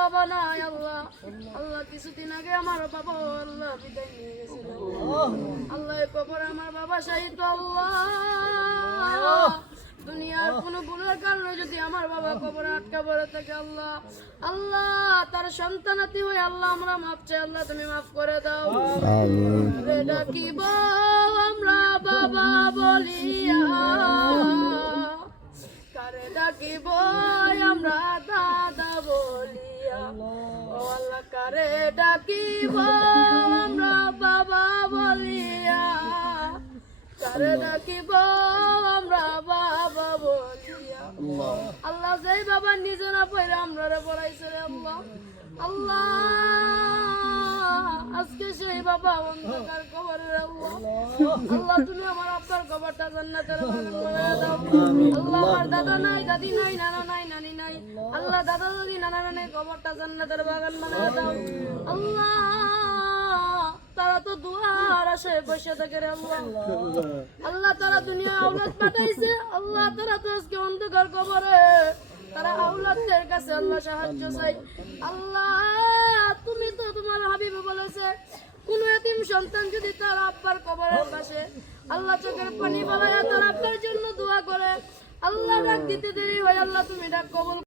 বাবা নাই আল্লাহ। আল্লাহ কিছুদিন আগে আমার বাবা আল্লাহ বিদায় নিয়ে গেছিল আল্লাহ। এই কবরে আমার বাবা শাহিদ আল্লাহ। দুনিয়ার কোন ভুলের কারণে যদি আমার বাবা কবরে আটকা পড়ে থাকে আল্লাহ, আল্লাহ তার সন্তানাতি হয়ে আল্লাহ আমরা মাফ চাই আল্লাহ, তুমি মাফ করে দাও। ডাকিব আমরা বাবা বলিয়া, কারে ডাকিব আমরা দাদা বলিয়া, ও আল্লাহ কারে ডাকিব আমরা বাবা বলিয়া, কারে ডাকিব আমরা বাবা বলিয়া। আল্লাহ যেই বাবা নিজে না পড়ে আমরা রে পড়াইছে রে আল্লাহ, আল্লাহ আজকে সেই বাবা অন্ধকার কবরে রে আল্লাহ, আল্লাহ তুমি আমার আব্বার কবরটা জান্নাতের বাগান বানায় দাও। আল্লাহ আমার দাদা নাই, দাদি নাই, নানা নাই, নানি নাই, আল্লাহ দাদা দাদি নানা নানি কবরটা জান্নাতের বাগান বানায় দাও। আল্লাহ তারা তো দুয়ার আসে বসে থাকে রে আল্লাহ, আল্লাহ তারা দুনিয়া আওলাদ পাঠাইছে আল্লাহ, তারা তো আজকে অন্ধকার কবরে, তারা আওলাদের কাছে আল্লাহ সাহায্য চাই। আল্লাহ তুমি তো তোমার হাবিবে বলেছে কোন এতিম সন্তান যদি তার আব্বার কবরের পাশে আল্লাহ চোখের পানি বালায়া তার আব্বার জন্য দোয়া করে, আল্লাহ ডাক দিতে দেরি হয় আল্লাহ তুমি ডাক কবুল